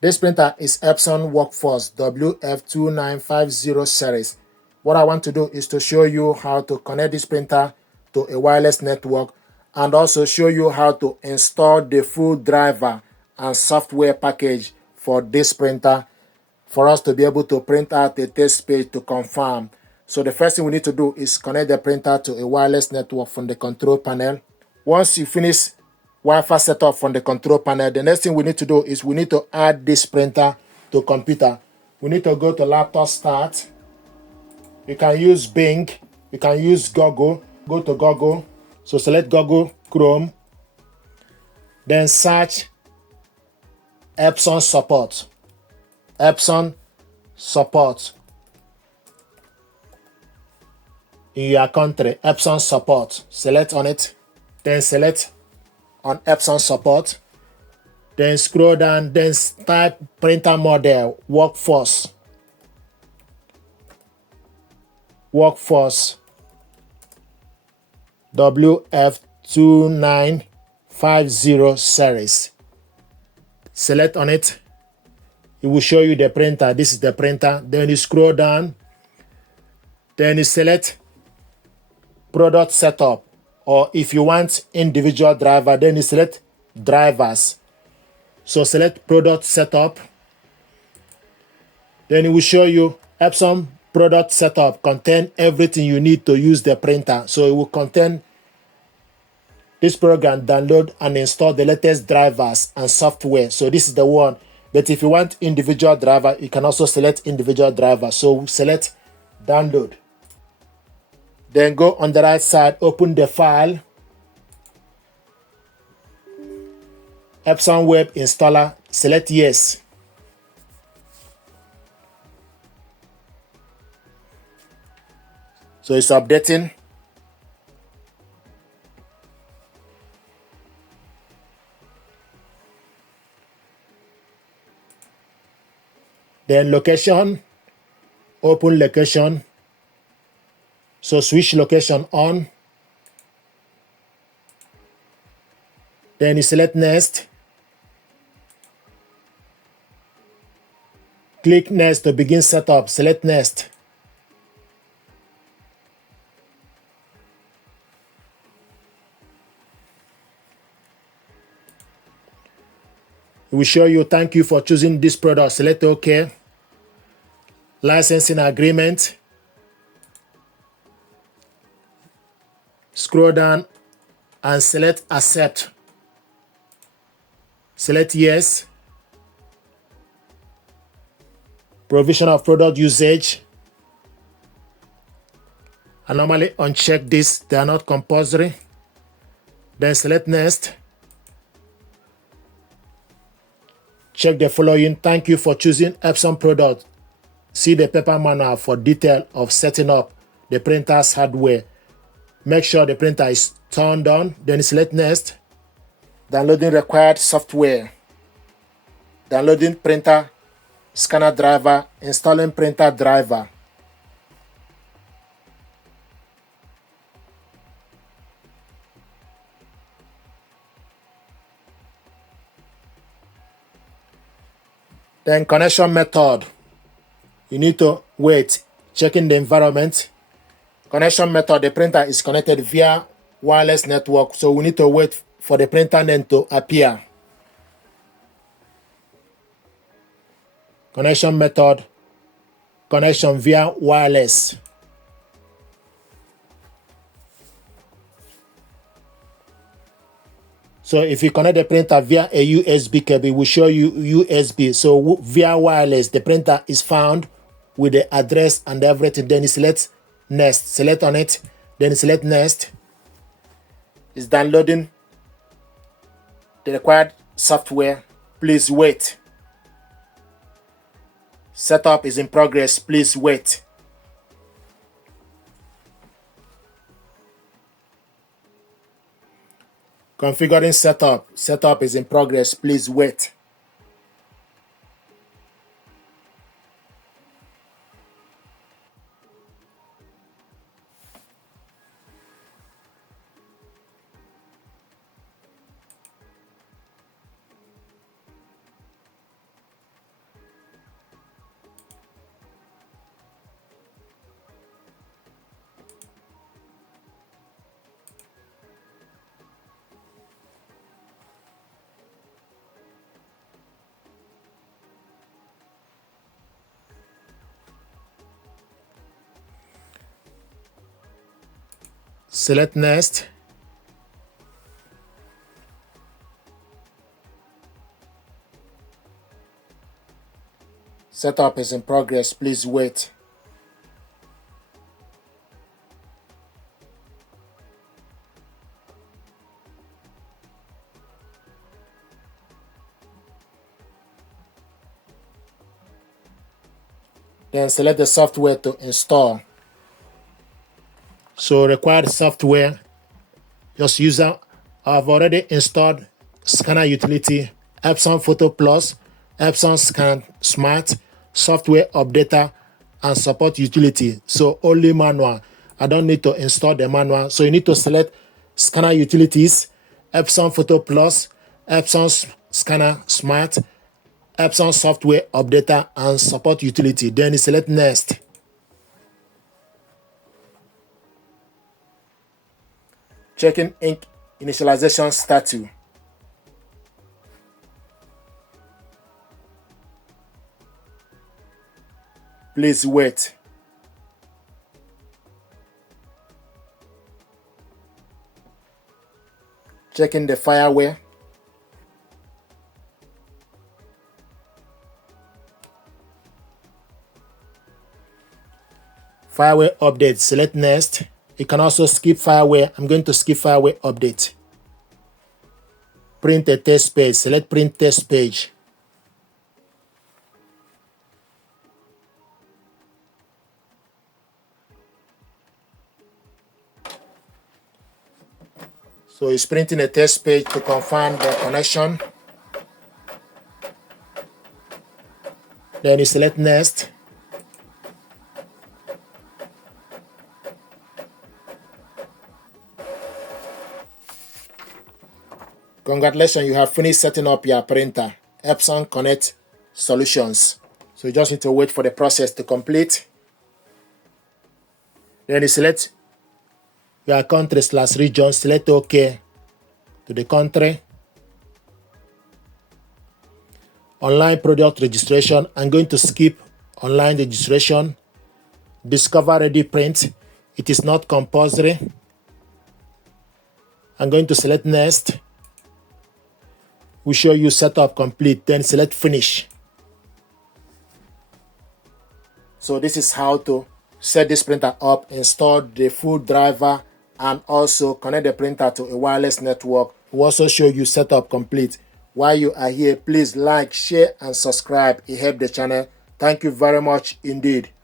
This printer is Epson Workforce WF-2950 series. What I want to do is to show you how to connect this printer to a wireless network and also show you how to install the full driver and software package for this printer for us to be able to print out a test page to confirm. So the first thing we need to do is connect the printer to a wireless network from the control panel. Once you finish Wi-Fi setup from the control panel, the next thing we need to do is we need to add this printer to computer. We need to go to laptop start. You can use Bing, you can use Google. Go to Google. So select Google Chrome. Then search Epson support. Epson support in your country. Epson support. Select on it. Then select on Epson support. Then scroll down. Then type printer model Workforce. Workforce WF-2950 series. Select on it. It will show you the printer. This is the printer. Then you scroll down. Then you select product setup. Or if you want individual driver, then you select drivers. So select product setup. Then it will show you Epson product setup contain everything you need to use the printer. So it will contain this program, download and install the latest drivers and software. So this is the one. But if you want individual driver, you can also select individual driver. So select download. Then go on the right side, open the file. Epson Web Installer, select yes. So it's updating. Then location, open location. So switch location on. Then you select next. Click next to begin setup. Select next. It will show you thank you for choosing this product. Select OK. Licensing agreement. Scroll down and select accept. Select yes. Provision of product usage. I normally uncheck this. They are not compulsory. Then select next. Check the following. Thank you for choosing Epson product. See the paper manual for detail of setting up the printer's hardware. Make sure the printer is turned on. Then select next. Downloading required software. Downloading printer scanner driver. Installing printer driver. Then connection method. You need to wait. Checking the environment. Connection method, the printer is connected via wireless network. So we need to wait for the printer name to appear. Connection method, connection via wireless. So if you connect the printer via a USB cable, it will show you USB. So via wireless, the printer is found with the address and everything. Then you select next. Select on it. Then you select next. It's downloading the required software. Please wait. Setup is in progress. Please wait. Configuring setup. Setup is in progress. Please wait. Select next. Setup is in progress. Please wait. Then select the software to install. So required software, just user. I've already installed Scanner Utility, Epson Photo Plus, Epson Scan Smart, Software Updater, and Support Utility. So only manual. I don't need to install the manual. So you need to select Scanner Utilities, Epson Photo Plus, Epson Scanner Smart, Epson Software Updater, and Support Utility. Then you select Next. Checking ink initialization status. Please wait. Checking the fireware. Fireware update, select next. You can also skip fireware. I'm going to skip fireware update. Print a test page, select print test page. So it's printing a test page to confirm the connection. Then you select next. Congratulations, you have finished setting up your printer, Epson Connect Solutions. So you just need to wait for the process to complete. Then you select your country/region, select OK to the country. Online product registration, I'm going to skip online registration. Discover ready print, it is not compulsory. I'm going to select next. We show you setup complete, then select finish. So this is how to set this printer up, install the full driver, and also connect the printer to a wireless network. We also show you setup complete. While you are here, please like, share, and subscribe. It helps the channel. Thank you very much indeed.